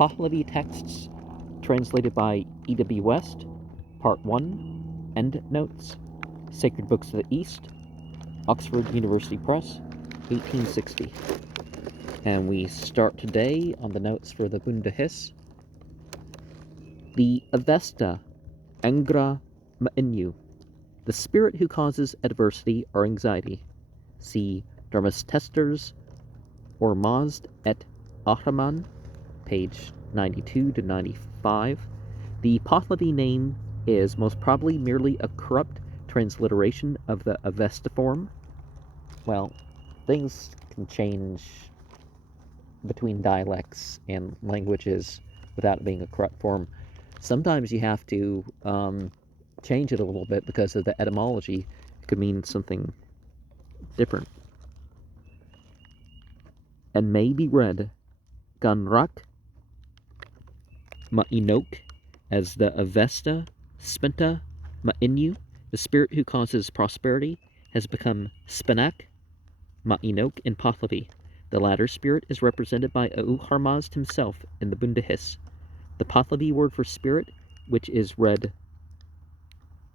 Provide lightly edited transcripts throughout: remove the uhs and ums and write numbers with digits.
Pahlavi texts, translated by E.W. West, Part 1, Endnotes, Sacred Books of the East, Oxford University Press, 1860. And we start today on the notes for the Bundahis. The Avesta Angra Ma'inu, the spirit who causes adversity or anxiety. See Dharmastesters or Mazd et Ahraman, page 92 to 95. The Pahlavi name is most probably merely a corrupt transliteration of the Avesta form. Well, things can change between dialects and languages without it being a corrupt form. Sometimes you have to change it a little bit because of the etymology. It could mean something different. And may be read Ganrak Ma'inok as the Avesta Spenta Ma'inu, the spirit who causes prosperity, has become Spenak Ma'inok in Pahlavi. The latter spirit is represented by Auharmazd himself in the Bundahis. The Pahlavi word for spirit, which is read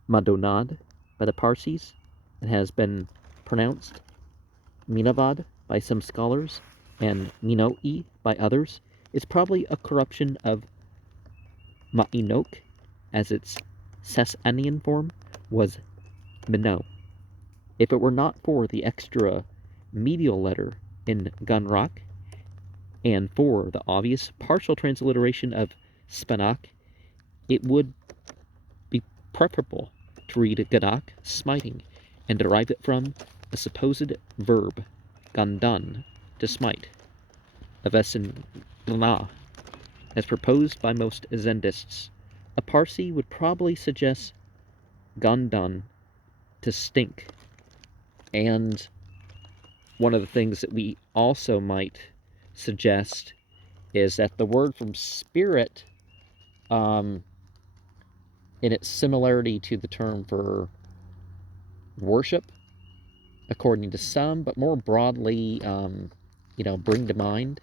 Madonad by the Parsis and has been pronounced Minavad by some scholars and Minoi by others, is probably a corruption of Ma'inok, as its Sasanian form was Minot. If it were not for the extra medial letter in Ganrak, and for the obvious partial transliteration of Spanak, it would be preferable to read Ganak, smiting, and derive it from a supposed verb, gandan, to smite, avesin gna, as proposed by most Zendists. A Parsi would probably suggest gandan, to stink. And one of the things that we also might suggest is that the word from spirit, in its similarity to the term for worship, according to some, but more broadly, bring to mind.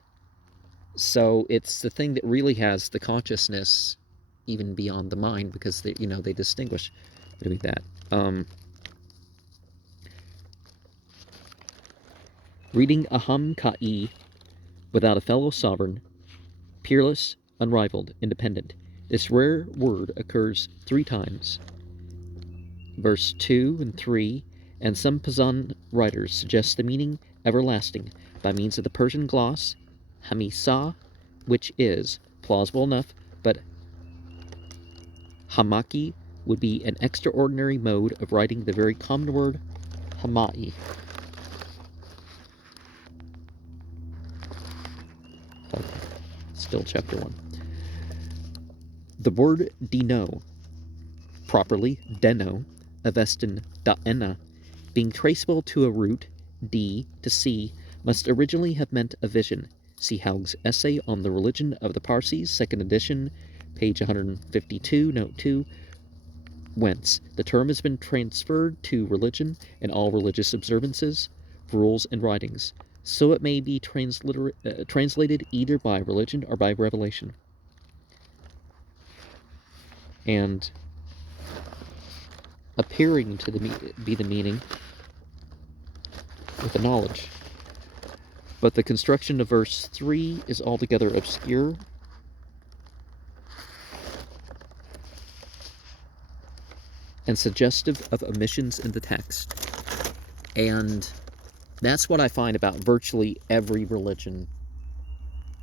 So it's the thing that really has the consciousness even beyond the mind, because they distinguish between that. Reading Aham Ka'i without a fellow sovereign, peerless, unrivaled, independent. This rare word occurs 3 times. Verse 2 and 3, and some Pazan writers suggest the meaning everlasting by means of the Persian gloss, Hamisa, which is plausible enough, but Hamaki would be an extraordinary mode of writing the very common word Hamai. Still chapter 1. The word dino, properly deno, Avestan da'ena, being traceable to a root, d to see, must originally have meant a vision. See Haug's essay on the religion of the Parsis, 2nd edition, page 152, note 2, whence the term has been transferred to religion and all religious observances, rules, and writings. So it may be translated either by religion or by revelation. And appearing to be the meaning with the knowledge. But the construction of verse 3 is altogether obscure. And suggestive of omissions in the text. And that's what I find about virtually every religion,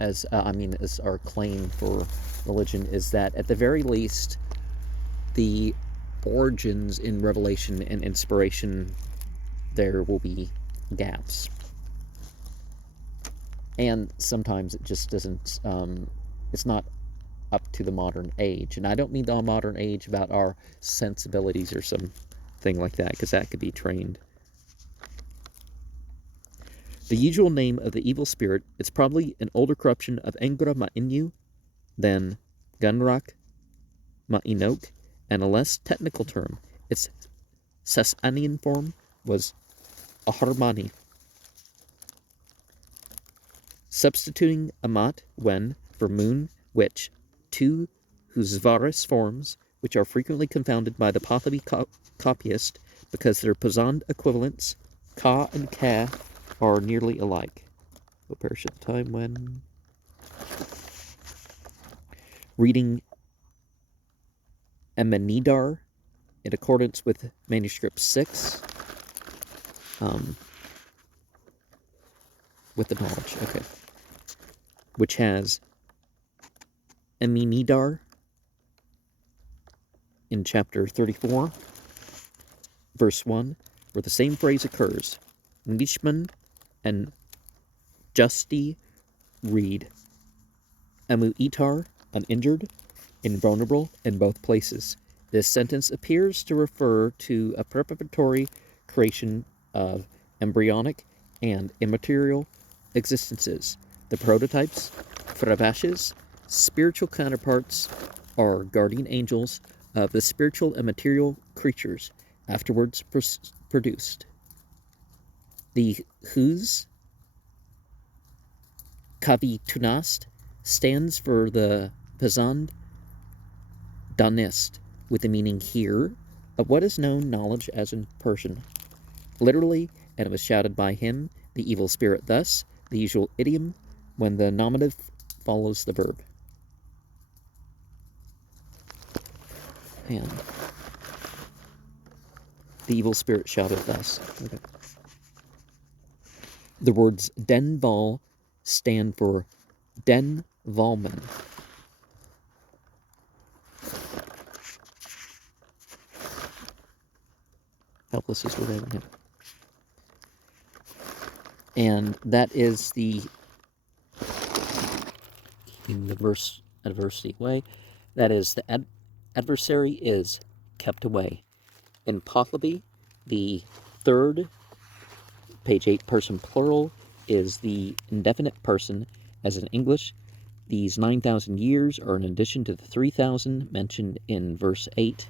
as our claim for religion, is that at the very least, the origins in revelation and inspiration, there will be gaps. And sometimes it just doesn't, it's not up to the modern age. And I don't mean the modern age about our sensibilities or something like that, because that could be trained. The usual name of the evil spirit is probably an older corruption of Engra Ma'inu than Ganrak Ma'inok, and a less technical term. Its Sasanian form was Aharmani. Substituting Amat when, for moon, which two Husvarus forms, which are frequently confounded by the Pahlavi copyist because their Pazand equivalents, ka and ka, are nearly alike. Will perish at the time when reading Amenidar in accordance with manuscript 6 with the knowledge, okay, which has Amenidar in chapter 34, verse 1, where the same phrase occurs. Nishman and Justi read Amu-Itar, uninjured, invulnerable in both places. This sentence appears to refer to a preparatory creation of embryonic and immaterial existences. The prototypes, Fravashes, spiritual counterparts, are guardian angels of the spiritual and material creatures afterwards produced. The Huz, Kavitunast, stands for the Pazand Danist, with the meaning here of what is known knowledge as in Persian. Literally, and it was shouted by him, the evil spirit thus, the usual idiom, when the nominative follows the verb. And the evil spirit shouted thus. Okay. The words Denval stand for Den Valman. Helpless is without him. And that is the, in the verse adversity way, that is the adversary is kept away. In Pahlavi, the third, page 8, person plural, is the indefinite person, as in English. These 9,000 years are in addition to the 3,000 mentioned in verse 8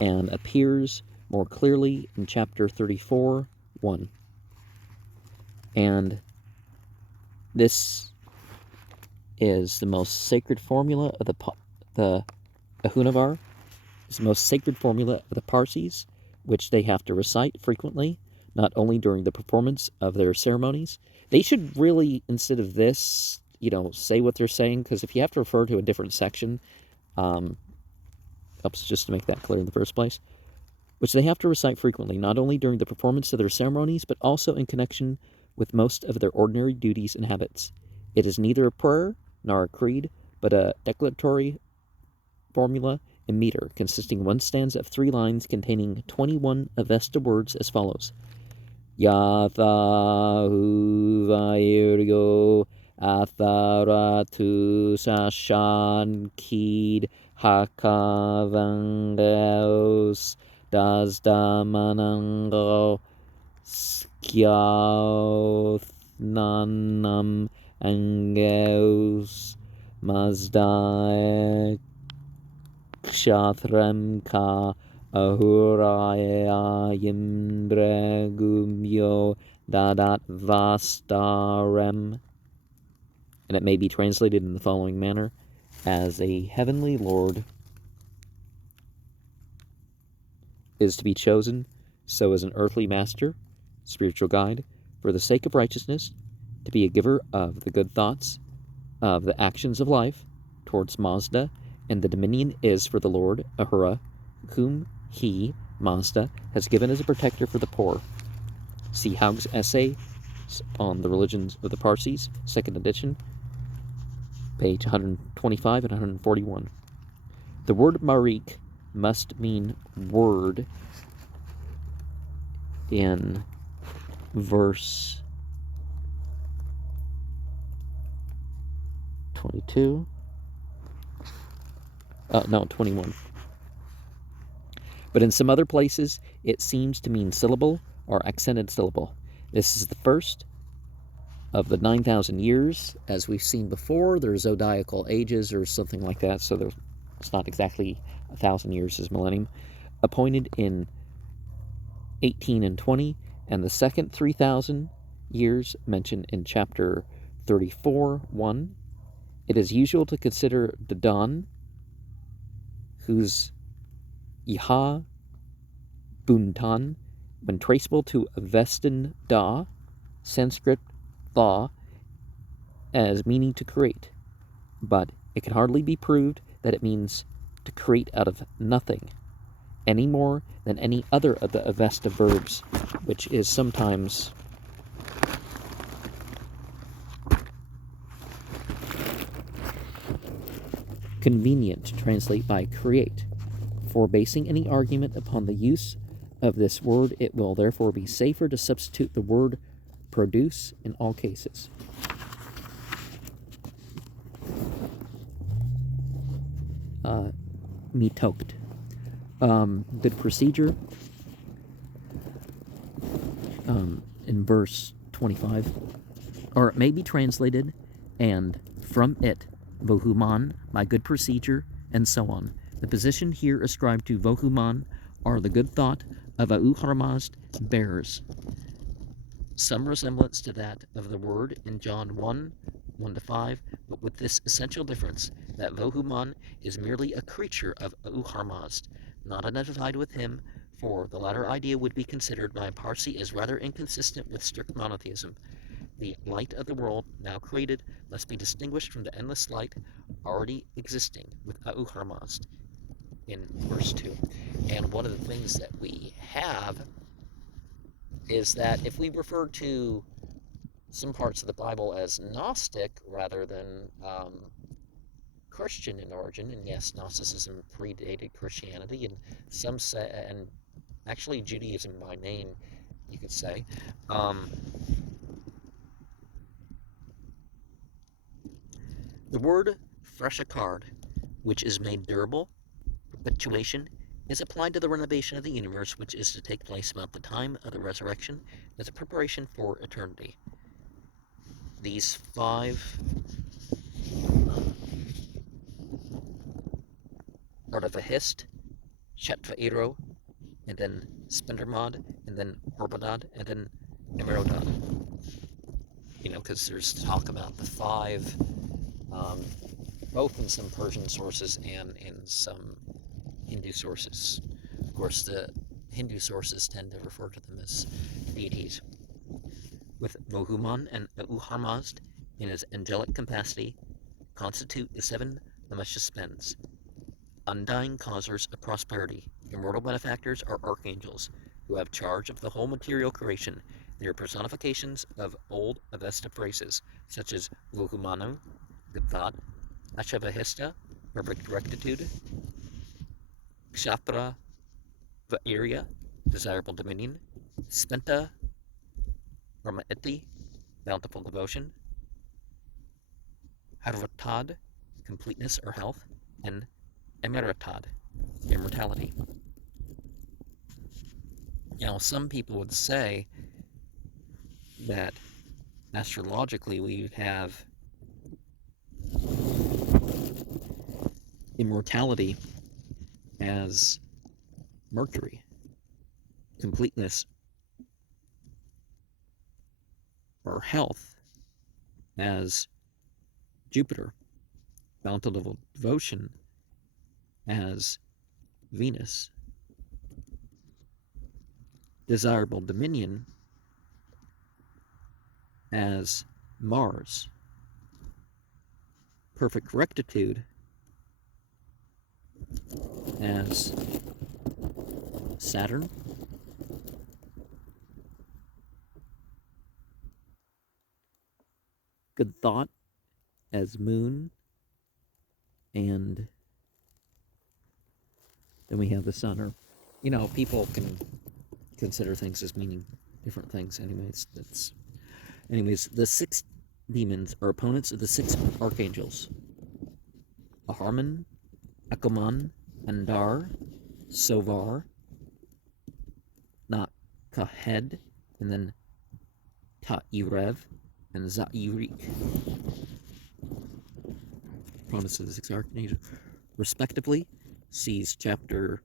and appears more clearly in chapter 34, 1. And this is the most sacred formula of the Ahunavar, is the most sacred formula of the Parsis, which they have to recite frequently, not only during the performance of their ceremonies. They should really, instead of this, say what they're saying, because if you have to refer to a different section, helps just to make that clear in the first place, which they have to recite frequently, not only during the performance of their ceremonies, but also in connection with most of their ordinary duties and habits. It is neither a prayer nor a creed, but a declaratory formula and meter, consisting one stanza of 3 lines containing 21 Avesta words as follows. Yathahu Vairgo Atharatu Sashan Kid Hakavangaos Dazdamanango Skyauthnanam Angeos Mazda Kshatram Ka Ahuraya Yimdragumyo Dadat Vastarem. And it may be translated in the following manner: as a heavenly Lord is to be chosen, so is an earthly master, spiritual guide, for the sake of righteousness, to be a giver of the good thoughts, of the actions of life, towards Mazda, and the dominion is for the Lord, Ahura, whom he, Mazda, has given as a protector for the poor. See Haug's essay on the religions of the Parsis, 2nd edition, page 125 and 141. The word Marik must mean word in verse 22. 21. But in some other places, it seems to mean syllable or accented syllable. This is the first of the 9,000 years. As we've seen before, there's zodiacal ages or something like that, so it's not exactly 1,000 years as millennium. Appointed in 18 and 20, and the second 3,000 years mentioned in chapter 34, 1, It is usual to consider Dadan, whose Iha Buntan, when traceable to Avestan Da, Sanskrit Tha, as meaning to create, but it can hardly be proved that it means to create out of nothing, any more than any other of the Avesta verbs, which is sometimes convenient to translate by create. For basing any argument upon the use of this word, it will therefore be safer to substitute the word produce in all cases. Metokt. Good procedure. In verse 25, or it may be translated, and from it, vohuman, by good procedure, and so on. The position here ascribed to vohuman are the good thought of Auharmazd bears some resemblance to that of the word in John 1:1-5, but with this essential difference, that vohuman is merely a creature of Auharmazd, not identified with him, for the latter idea would be considered by Parsi as rather inconsistent with strict monotheism. The light of the world, now created, must be distinguished from the endless light already existing with Auharmazd in verse 2. And one of the things that we have is that if we refer to some parts of the Bible as Gnostic rather than Christian in origin, and yes, Gnosticism predated Christianity, and some say, and actually Judaism by name, you could say. The word freshakard, which is made durable, perpetuation, is applied to the renovation of the universe, which is to take place about the time of the resurrection as a preparation for eternity. These 5 Artavahist, Shetvaero, and then Spendermod, and then Orbadad, and then Emerodad. You know, because there's talk about the 5, both in some Persian sources and in some Hindu sources. Of course, the Hindu sources tend to refer to them as deities. With Vohuman and Auharmazd in his angelic capacity, constitute the 7 Lemesha undying causers of prosperity. Immortal benefactors are archangels, who have charge of the whole material creation. They are personifications of old Avesta phrases, such as Vohumanu, good thought, Ashavahista, perfect rectitude, Kshatra Vairia, desirable dominion, Spenta Ramaeti, bountiful devotion, Harvatad, completeness or health, and Emeratad, immortality. Now, some people would say that astrologically we would have immortality as Mercury, completeness or health as Jupiter, bountiful devotion as Venus, desirable dominion as Mars, perfect rectitude as Saturn, good thought as Moon, and then we have the Sun. Or, you know, people can consider things as meaning different things. Anyways, the 6 demons are opponents of the 6 archangels: Aharman, Akuman, Andar, Sovar, not Kahed, and then Ta'irev, and Za'irik. Promise of the 6 archangels, respectively. Sees chapter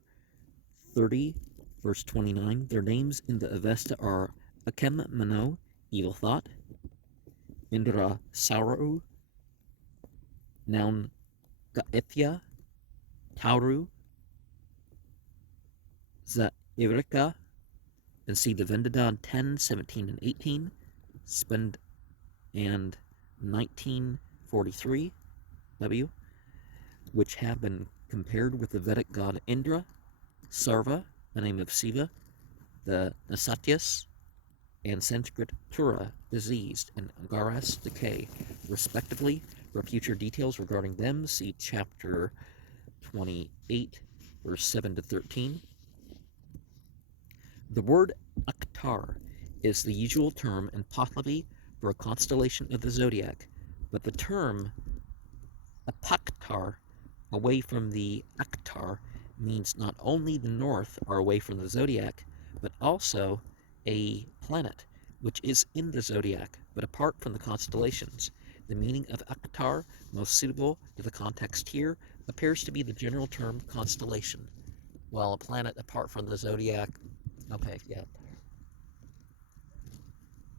30, verse 29. Their names in the Avesta are Akem Mano, evil thought, Indra Sauru, Noun Gaithya, Tauru, Zairika, and see the Vendidad 10, 17, and 18, Spend and 1943, W, which have been compared with the Vedic god Indra, Sarva, the name of Siva, the Nasatyas, and Sanskrit Tura, diseased, and Angaras, decay, respectively. For future details regarding them, see chapter 28, verse 7 to 13. The word Akhtar is the usual term in Pahlavi for a constellation of the zodiac, but the term Apakhtar, away from the Akhtar, means not only the north or away from the zodiac, but also a planet which is in the zodiac but apart from the constellations. The meaning of Akhtar, most suitable to the context here, appears to be the general term constellation, while a planet apart from the zodiac, okay, yeah,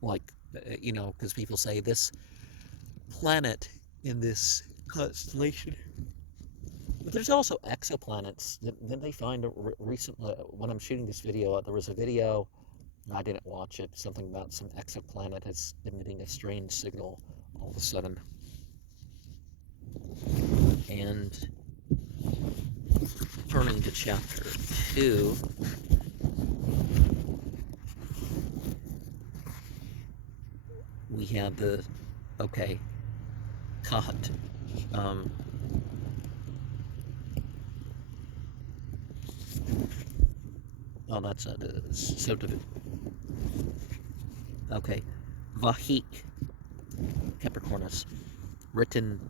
like, because people say this planet in this constellation. But there's also exoplanets. Didn't they find recently, when I'm shooting this video, there was a video, I didn't watch it, something about some exoplanet is emitting a strange signal all of a sudden. And turning to chapter 2, we have the, okay, Kahat. Oh, that's a subdivision. Okay, Vahik, Capricornus, written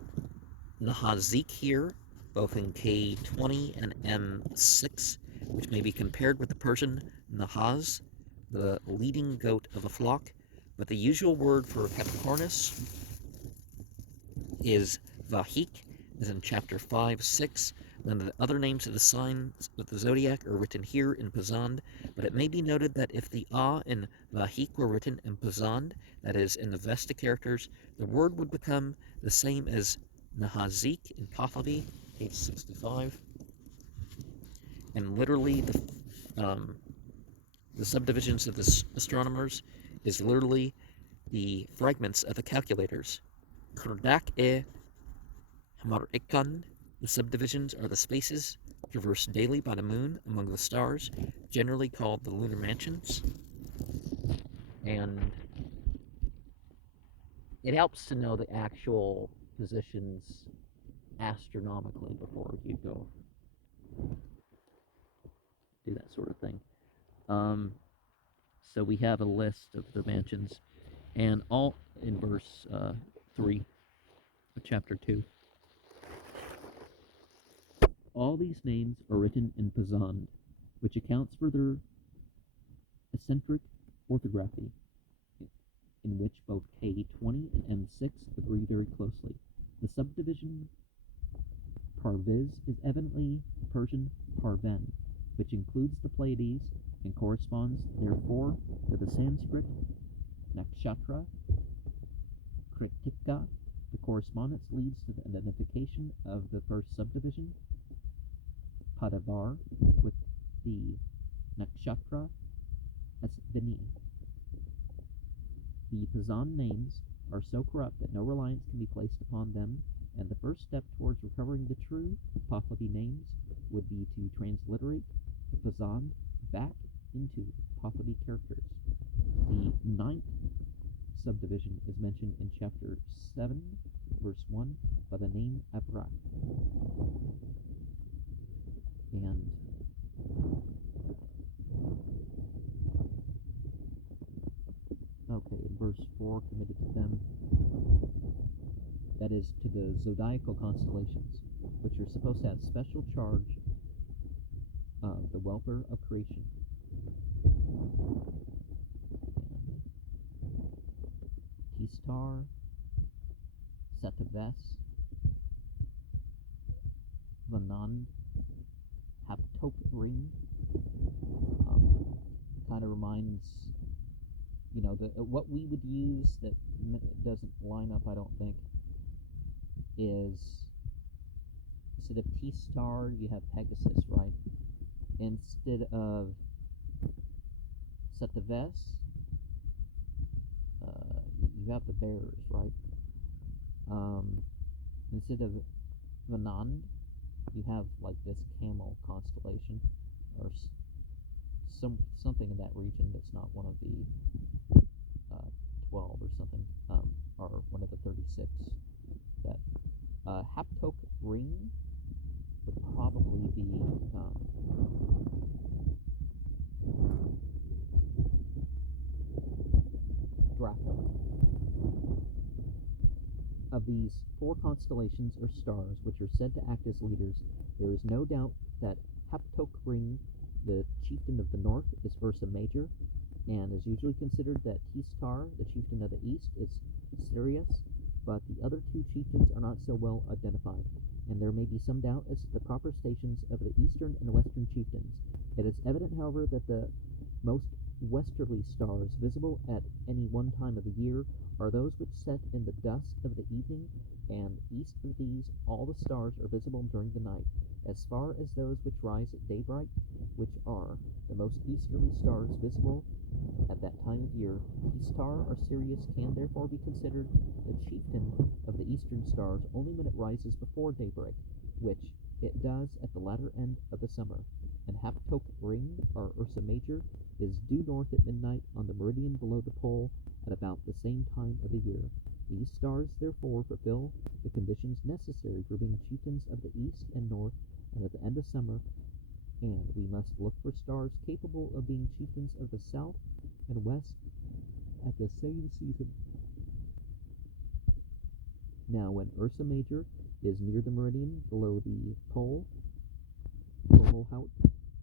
Nahazik here, both in K20 and M6, which may be compared with the Persian Nahaz, the leading goat of a flock, but the usual word for Capricornus is Vahik, as in chapter 5, 6. None of the other names of the signs of the zodiac are written here in Pazand, but it may be noted that if the A in Vahik were written in Pazand, that is, in the Vesta characters, the word would become the same as Nahazik in Pahlavi, page 65. And literally, the subdivisions of the astronomers is literally the fragments of the calculators. Kurdak-e Hamar-ikan, the subdivisions are the spaces traversed daily by the moon among the stars, generally called the lunar mansions. And it helps to know the actual positions astronomically before you go do that sort of thing. So we have a list of the mansions, and all in verse 3 of chapter 2. All these names are written in Pazand, which accounts for their eccentric orthography, in which both K20 and M6 agree very closely. The subdivision Parviz is evidently Persian Parven, which includes the Pleiades and corresponds, therefore, to the Sanskrit nakshatra kritika. The correspondence leads to the identification of the first subdivision, Padavar, with the nakshatra Asvini. The Pazan names are so corrupt that no reliance can be placed upon them, and the first step towards recovering the true Pahlavi names would be to transliterate the Pazan back into Pahlavi characters. The 9th subdivision is mentioned in chapter 7, verse 1, by the name Abrak. And okay, in verse 4, committed to them, that is, to the zodiacal constellations, which are supposed to have special charge of the welfare of creation. Tistar, Setaves, Vanand, Haptop ring, kind of reminds, what we would use that doesn't line up, I don't think, is instead of T-Star, you have Pegasus, right? Instead of Setaves, you have the Bears, right? Instead of Vanand, you have like this camel constellation, or something in that region that's not one of the 12 or something, or one of the 36. That Haptok ring would probably be Draco. Of these 4 constellations or stars, which are said to act as leaders, there is no doubt that Haptok ring, the chieftain of the north, is Ursa Major, and is usually considered that T-Star, the chieftain of the east, is Sirius, but the other 2 chieftains are not so well identified, and there may be some doubt as to the proper stations of the eastern and western chieftains. It is evident, however, that the most westerly stars visible at any one time of the year are those which set in the dusk of the evening, and east of these all the stars are visible during the night, as far as those which rise at daybreak, which are the most easterly stars visible at that time of year. T-Star or Sirius can therefore be considered the chieftain of the eastern stars only when it rises before daybreak, which it does at the latter end of the summer. And Haptok ring, or Ursa Major, is due north at midnight on the meridian below the pole at about the same time of the year. These stars therefore fulfill the conditions necessary for being chieftains of the east and north and at the end of summer, and we must look for stars capable of being chieftains of the south and west at the same season. Now, when Ursa Major is near the meridian below the pole, Fomalhaut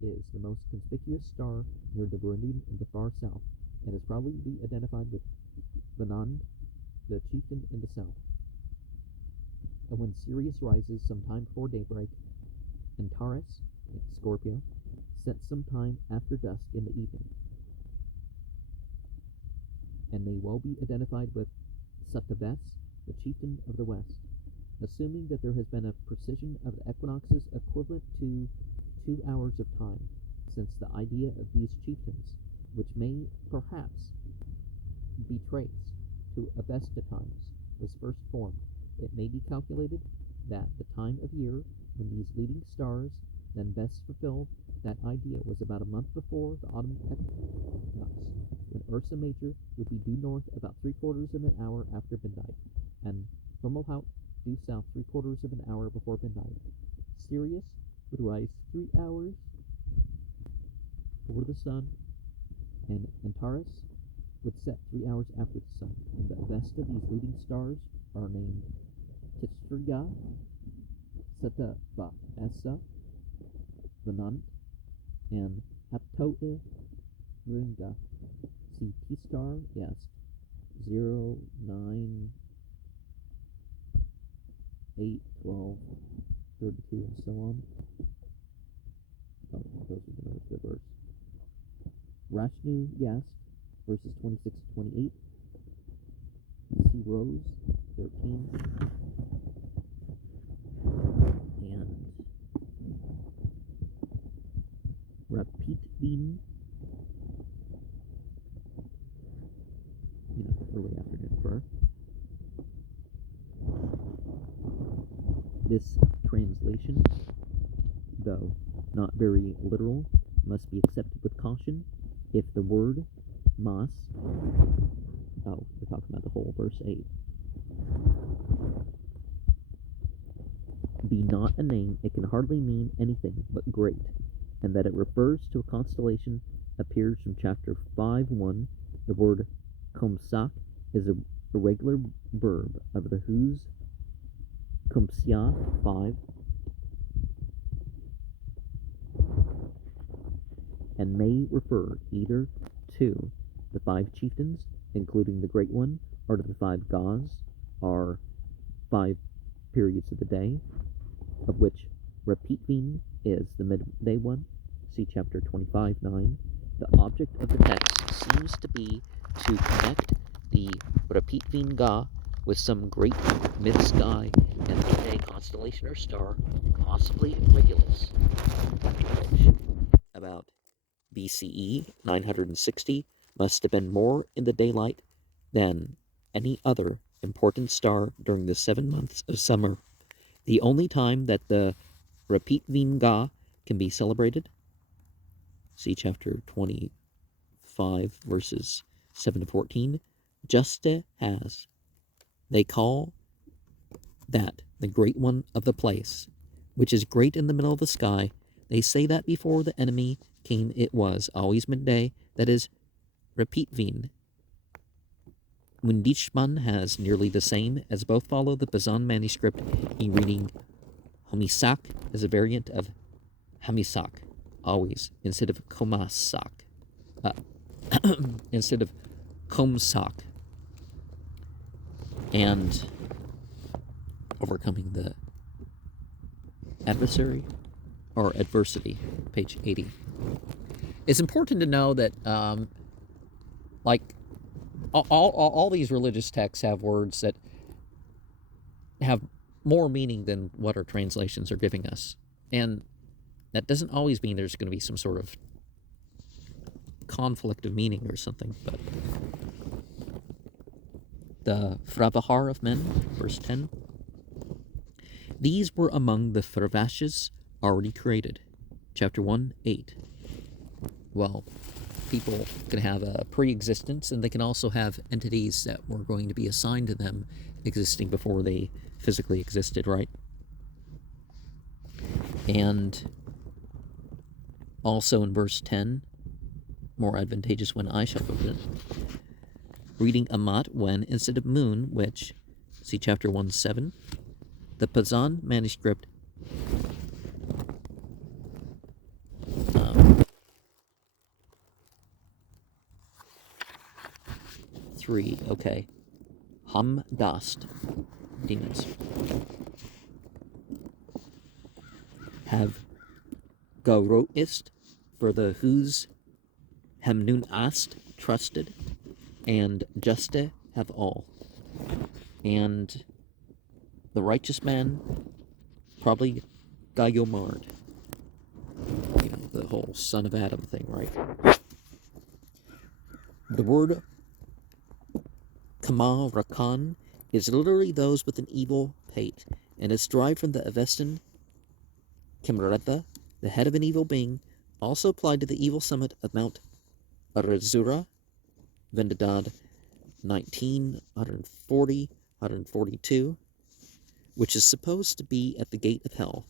is the most conspicuous star near the meridian in the far south, and is probably to be identified with Vanand, the chieftain in the south. And when Sirius rises some time before daybreak, Antares, Scorpio, sets some time after dusk in the evening, and may well be identified with Setaves, the chieftain of the west, assuming that there has been a precision of the equinoxes equivalent to 2 hours of time, since the idea of these chieftains, which may perhaps be traced to Avesta times, was first formed. It may be calculated that the time of year when these leading stars then best fulfilled that idea was about a month before the autumn equinox, when Ursa Major would be due north about 3/4 of an hour after midnight, and Fomalhaut due south 3/4 of an hour before midnight. Sirius would rise 3 hours before the sun, and Antares would set 3 hours after the sun. In the Avesta, these leading stars are named Tistria, Setavatesa, Vanant, and Haptoe Ringa. See T-Star, yes, 0, 9, 8, 12, 32, and so on. Oh, those are the notes of the verse. Rashnu, yes, verses 26 to 28. See Rose, 13. And Rapitvin, early afternoon prayer. This translation, though not very literal, must be accepted with caution. If the word mas, we're talking about the whole verse 8, be not a name, it can hardly mean anything but great, and that it refers to a constellation appears from chapter 5:1. The word komsak is a irregular verb of the whose komsia 5, and may refer either to the 5 chieftains, including the great one, or to the 5 gods, or 5 periods of the day, of which Rapitvin is the midday one. See chapter 25:9. The object of the text seems to be to connect the Rapitvin Ga with some great mid-sky and midday constellation or star possibly Regulus, which, about BCE 960, must have been more in the daylight than any other important star during the 7 months of summer. The only time that the repeat Vinga can be celebrated, see chapter 25, verses 7 to 14, Juste has. They call that the great one of the place, which is great in the middle of the sky. They say that before the enemy came it was always midday, that is, repeat Vin. Mundishman has nearly the same, as both follow the Bazan manuscript in reading Homisak as a variant of Hamisak, always, instead of Komasak, instead of Komsak, and overcoming the adversary or adversity, page 80. It's important to know that, like, all these religious texts have words that have more meaning than what our translations are giving us. And that doesn't always mean there's going to be some sort of conflict of meaning or something, but the Fravahar of men, verse 10. These were among the Fravashas already created. Chapter 1, 8. Well, people can have a pre-existence, and they can also have entities that were going to be assigned to them existing before they physically existed, right? And also in verse 10, more advantageous when I shall open it, reading Amat when instead of moon, which, see chapter 1, 7, the Pazan manuscript 3, okay. Hamdast, demons, have Garoist for the whose Hemnun Ast trusted, and Juste have all. And the righteous man, probably Gayomard. You know, the whole son of Adam thing, right? The word Kamal Rakan is literally those with an evil pate, and is derived from the Avestan Kimreta, the head of an evil being, also applied to the evil summit of Mount Arazura, Vendadad 19, 140, 142, which is supposed to be at the gate of hell.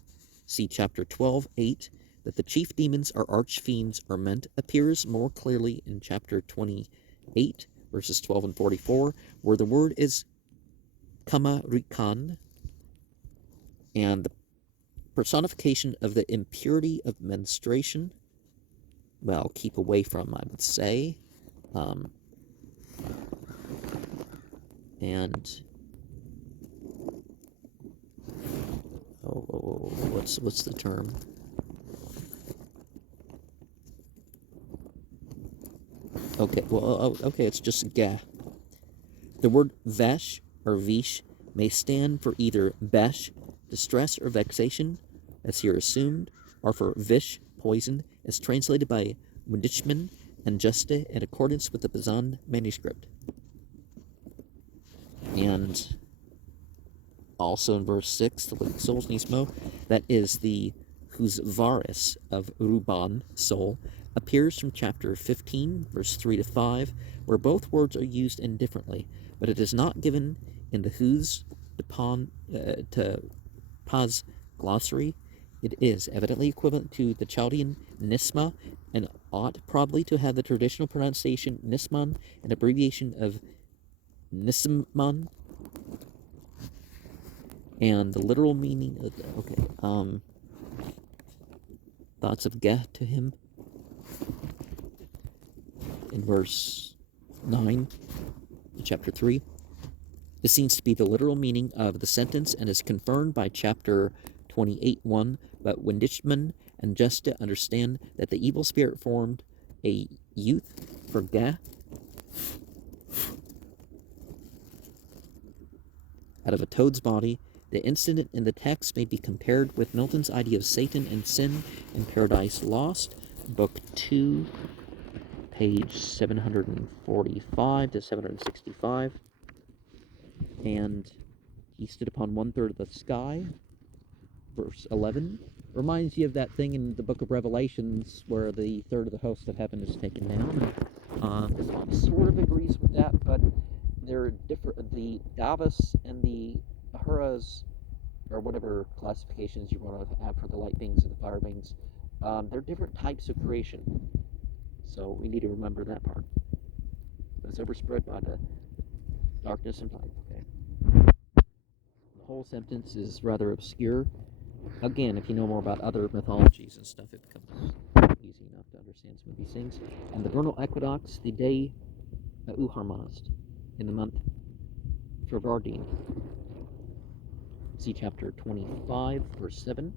See chapter 12, 8, that the chief demons or archfiends are meant appears more clearly in chapter 28, verses 12 and 44, where the word is Kamarikan, and the personification of the impurity of menstruation, well, keep away from, I would say. And what's the term? Okay, well, okay, it's just Gah. The word Vesh or Vish may stand for either Besh, distress or vexation, as here assumed, or for Vish, poison, as translated by Windishman and Juste in accordance with the Bazan manuscript. And also in verse 6, the living soul's Nismo, that is the Huzvaris of Ruban, soul, appears from chapter 15, verse 3 to 5, where both words are used indifferently, but it is not given in the Huz to Paz glossary. It is evidently equivalent to the Chaldean Nisma, and ought probably to have the traditional pronunciation Nisman, an abbreviation of Nisman, and the literal meaning of thoughts of Geh to him in verse 9 chapter 3. This seems to be the literal meaning of the sentence and is confirmed by chapter 28:1, but Windishman and Juste understand that the evil spirit formed a youth for Geh out of a toad's body, The incident in the text may be compared with Milton's idea of Satan and sin in Paradise Lost, Book 2, page 745 to 765. And he stood upon 1/3 of the sky, verse 11. Reminds you of that thing in the book of Revelations where the third of the host of heaven is taken down. This one sort of agrees with that, but they're different. The Davos and the Ahuras, or whatever classifications you want to have for the light beings and the fire beings, they're different types of creation. So we need to remember that part. That's overspread by the darkness and light. Okay. The whole sentence is rather obscure. Again, if you know more about other mythologies and stuff, it becomes easy enough to understand some of these things. And the vernal equinox, the day Uharmanast, in the month Fravardin. See chapter 25, verse 7.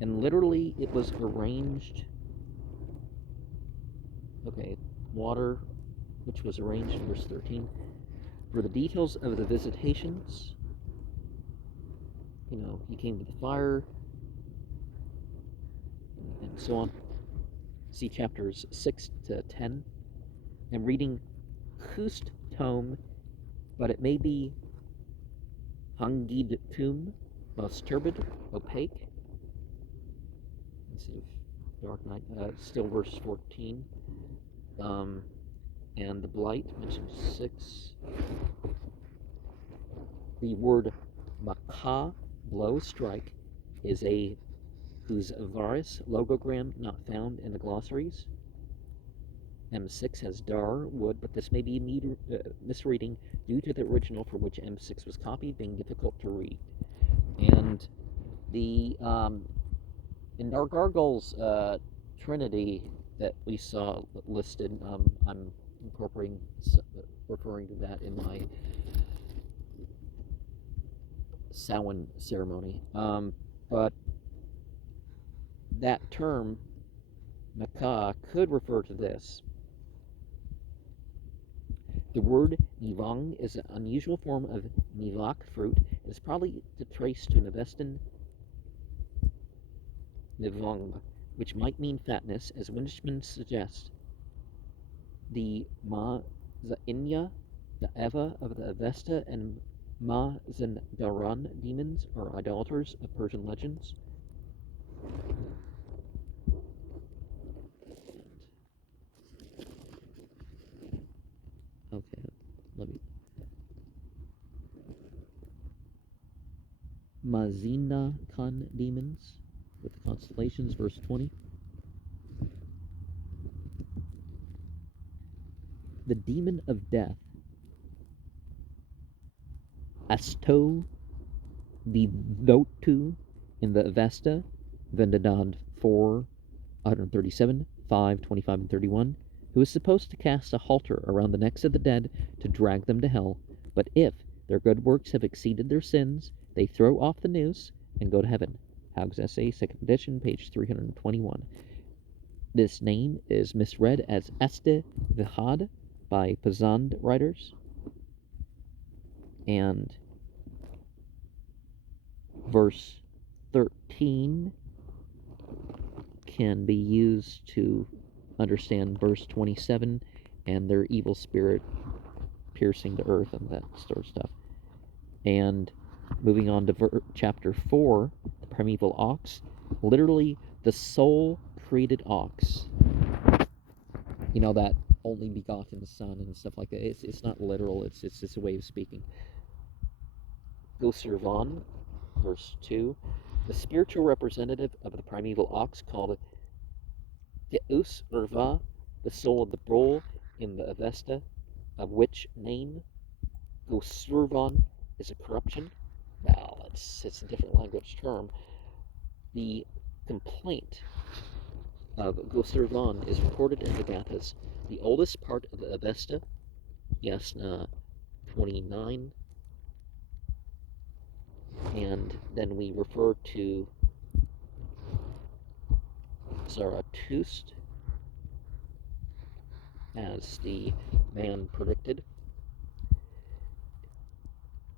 And literally, it was arranged. Okay, water, which was arranged in verse 13. For the details of the visitations, he came to the fire, and so on. See chapters 6 to 10. I'm reading Kust tome, but it may be Hangid tum, most turbid, opaque. Instead of dark night, still verse 14. And the blight, mentioned 6. The word makah, blow, strike, is a whose varus logogram not found in the glossaries. M6 has dar, wood, but this may be misreading due to the original for which M6 was copied being difficult to read. And the in our Gargoyles Trinity that we saw listed, I'm referring to that in my Samhain ceremony. But that term, makah, could refer to this. The word nivang is an unusual form of nivak fruit. It is probably traced to an Avestan nivang, which might mean fatness, as Winchman suggests. The Ma'zainya, the Eva of the Avesta, and Mazandaran demons are idolaters of Persian legends. Okay, let me. Mazina Khan demons with the constellations, verse 20. The demon of death, Asto Vidotu, in the Avesta, Vendadad 4, 137, 5, 25, and 31, who is supposed to cast a halter around the necks of the dead to drag them to hell, but if their good works have exceeded their sins, they throw off the noose and go to heaven. Haug's Essay, 2nd edition, page 321. This name is misread as Este Vihad by Pazand writers, and verse 13 can be used to understand verse 27 and their evil spirit piercing the earth and that sort of stuff. And moving on to chapter 4, the primeval ox, literally the soul created ox. That only begotten son and stuff like that. It's not literal, it's just a way of speaking. Gosirvan, verse 2, the spiritual representative of the primeval ox called Deus Urva, the soul of the bull in the Avesta, of which name Gosirvan is a corruption. Well, it's a different language term. The complaint of Gosirvan is recorded in the Gathas, the oldest part of the Avesta, Yasna 29, and then we refer to Zarathustra as the man predicted.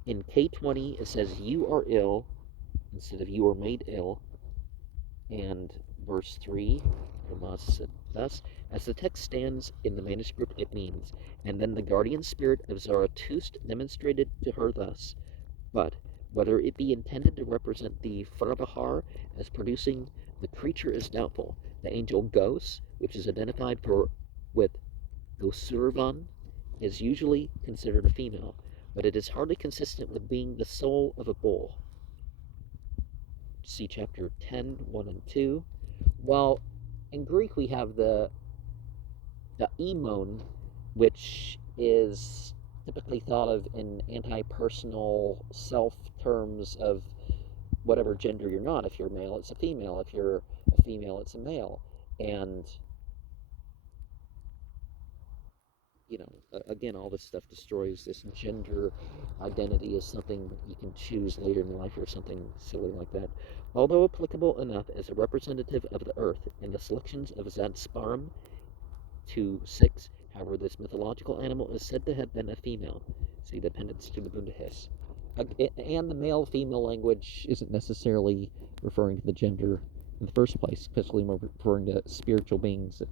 In K20, it says you are ill instead of you are made ill. And verse 3, thus, as the text stands in the manuscript, it means, and then the guardian spirit of Zarathustra demonstrated to her thus. But whether it be intended to represent the Frabahar as producing the creature is doubtful. The angel Gos, which is identified with Gosurvan, is usually considered a female, but it is hardly consistent with being the soul of a bull. See chapter 10, 1 and 2. Well, in Greek we have the emon, which is typically thought of in anti-personal self terms of whatever gender you're not. If you're male, it's a female. If you're a female, it's a male. And again, all this stuff destroys this gender identity as something you can choose later in life or something silly like that. Although applicable enough as a representative of the earth in the selections of Zadsparum 2:6, however, this mythological animal is said to have been a female. See the appendix to the Bundahis. And the male-female language isn't necessarily referring to the gender in the first place, especially when referring to spiritual beings that.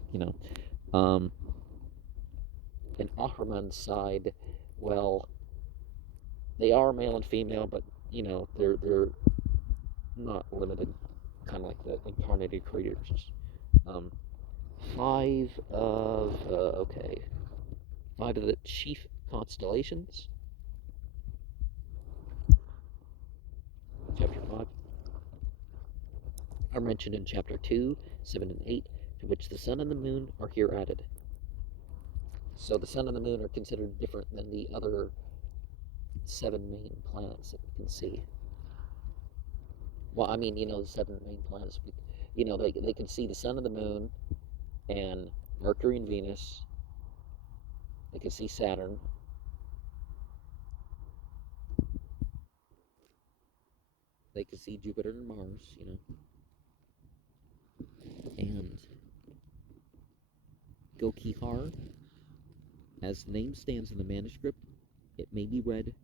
And Ahriman's side, well, they are male and female, but they're not limited, kind of like the incarnated creatures. Um, five of the chief constellations. Chapter 5 are mentioned in chapter 2, 7, and 8, to which the sun and the moon are here added. So the sun and the moon are considered different than the other 7 main planets that we can see. Well, I mean, the 7 main planets. They can see the sun and the moon, and Mercury and Venus. They can see Saturn. They can see Jupiter and Mars. And Gokihar, as the name stands in the manuscript, it may be read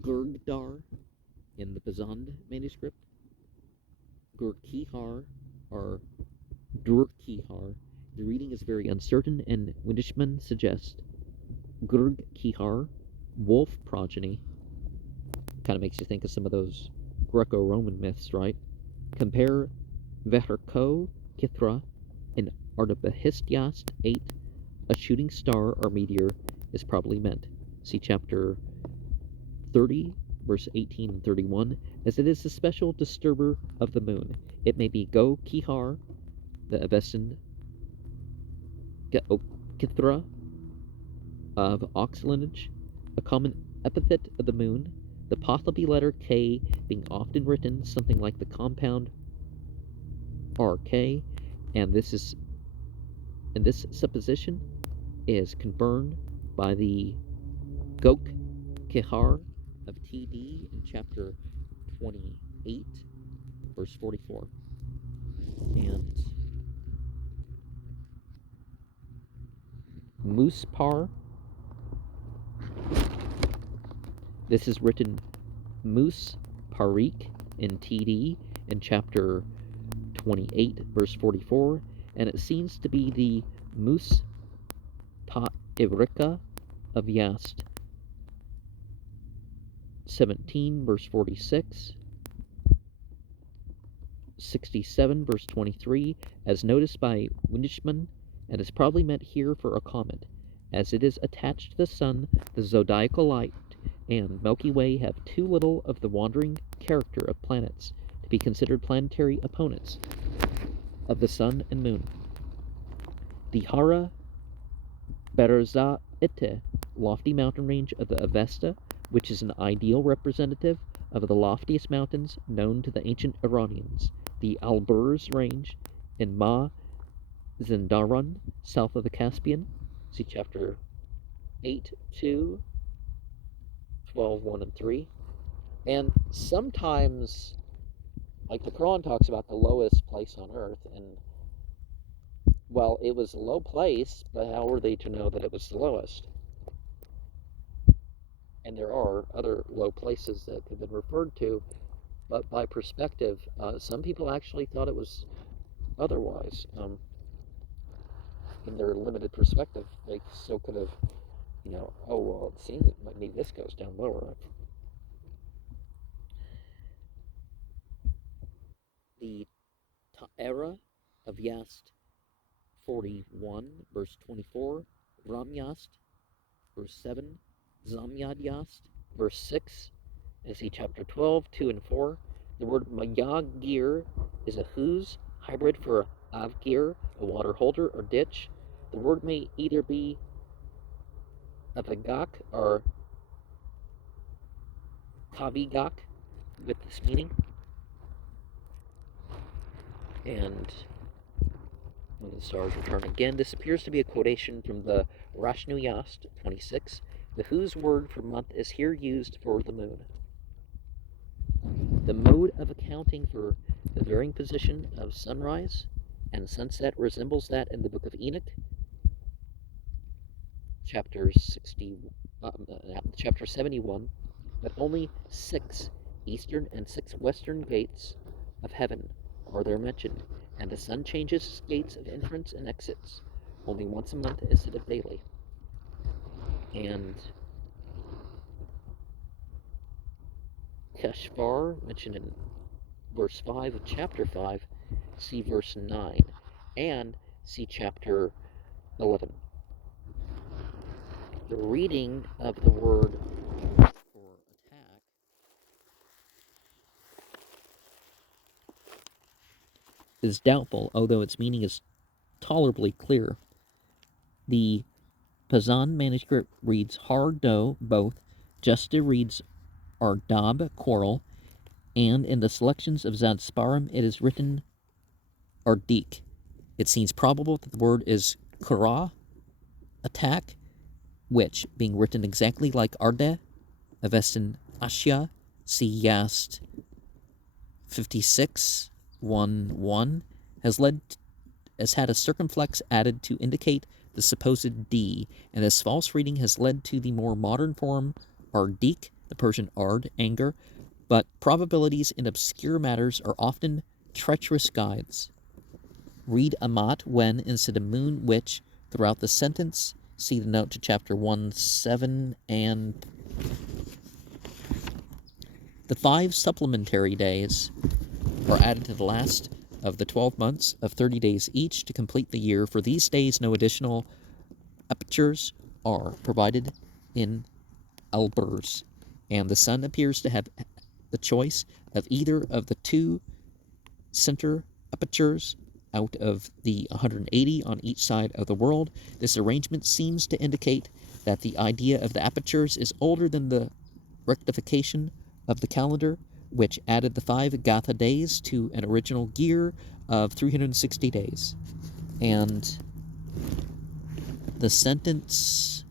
Gurgdar in the Pazand manuscript, Gurkihar, or Durkihar. The reading is very uncertain, and Windishman suggests Gurkihar, wolf progeny. Kind of makes you think of some of those Greco-Roman myths, right? Compare Veherko Kithra in Artabahistyast 8. A shooting star or meteor is probably meant. See chapter 30, verse 18 and 31, as it is the special disturber of the moon. It may be Go Kihar, the Avestan Kithra of ox lineage, a common epithet of the moon, the Pahlavi letter K being often written something like the compound RK, and this supposition is confirmed by the Gok Kihar of TD in chapter 28, verse 44. And Muspar, this is written Mus Parik in TD in chapter 28, verse 44, and it seems to be the Mus Ta Ivrika of Yast 17, verse 46, 67, verse 23, as noticed by Windishman, and is probably meant here for a comment. As it is attached to the sun, the zodiacal light and Milky Way have too little of the wandering character of planets to be considered planetary opponents of the sun and moon. The Hara Berza'ite, lofty mountain range of the Avesta, which is an ideal representative of the loftiest mountains known to the ancient Iranians. The Alborz range in Zindaran, south of the Caspian. See chapter 8, 2, 12, 1, and 3. And sometimes, like the Quran talks about the lowest place on earth, and well, it was a low place, but how were they to know that it was the lowest? And there are other low places that have been referred to, but by perspective, some people actually thought it was otherwise. In their limited perspective, they still could have, oh, well, it seems maybe this goes down lower. The Ta'era of Yast 41, verse 24, Ramyast, verse 7, Zamyad Yast, verse 6, and see chapter 12, 2 and 4. The word Mayagir is a whose hybrid for Avgir, a water holder or ditch. The word may either be Avagak or Kavigak with this meaning. And when the stars return again, this appears to be a quotation from the Rashnuyast 26. The whose word for month is here used for the moon. The mode of accounting for the varying position of sunrise and sunset resembles that in the Book of Enoch, chapter 71, but only 6 eastern and 6 western gates of heaven are there mentioned, and the sun changes its gates of entrance and exits only once a month instead of daily. And Keshvar, mentioned in verse 5 of chapter 5, see verse 9, and see chapter 11. The reading of the word for attack is doubtful, although its meaning is tolerably clear. The Pazan manuscript reads Har-do, both. Justa reads Ardab, quarrel, and in the selections of Zadsparim it is written Ardik. It seems probable that the word is Kara, attack, which, being written exactly like Arde, Avestin Ashya, see Yast 56, 1, has had a circumflex added to indicate the supposed D, and this false reading has led to the more modern form Ardik, the Persian Ard, anger, but probabilities in obscure matters are often treacherous guides. Read Amat when instead of moon, which, throughout the sentence, see the note to chapter 1:7, and the 5 supplementary days are added to the last of the 12 months of 30 days each to complete the year. For these days, no additional apertures are provided in Albers, and the sun appears to have the choice of either of the 2 center apertures out of the 180 on each side of the world. This arrangement seems to indicate that the idea of the apertures is older than the rectification of the calendar, which added the 5 Gatha days to an original year of 360 days. And the sentence,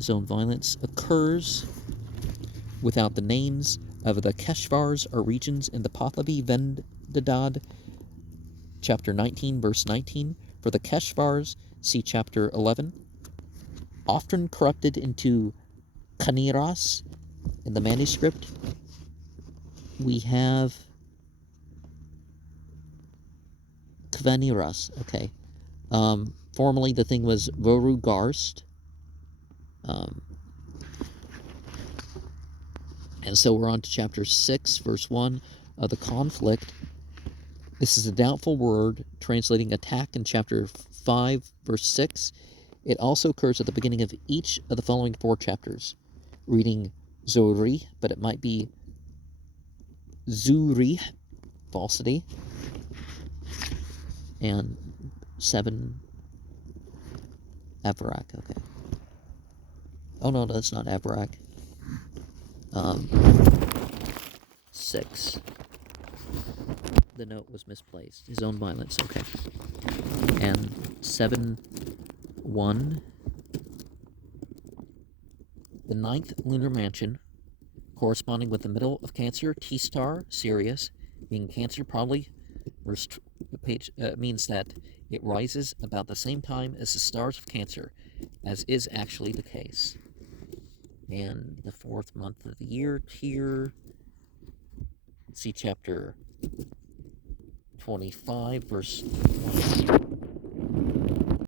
zone violence, occurs without the names of the Keshvars or regions in the Pahlavi Vendadad, chapter 19, verse 19. For the Keshvars, see chapter 11. Often corrupted into Kaniras in the manuscript, we have Kvaniras, okay. Formerly the thing was Vorugarst. And so we're on to chapter 6, verse 1 of the conflict. This is a doubtful word, translating attack in chapter 5, verse 6. It also occurs at the beginning of each of the following 4 chapters, reading Zori, but it might be Zuri, falsity, and 7, Avarak, okay. Oh no, that's not Avarak. 6. The note was misplaced. His own violence, okay. And 7, 1. The 9th lunar mansion, corresponding with the middle of Cancer, T-star, Sirius, being Cancer probably means that it rises about the same time as the stars of Cancer, as is actually the case. And the 4th month of the year here. See chapter 25, verse 1.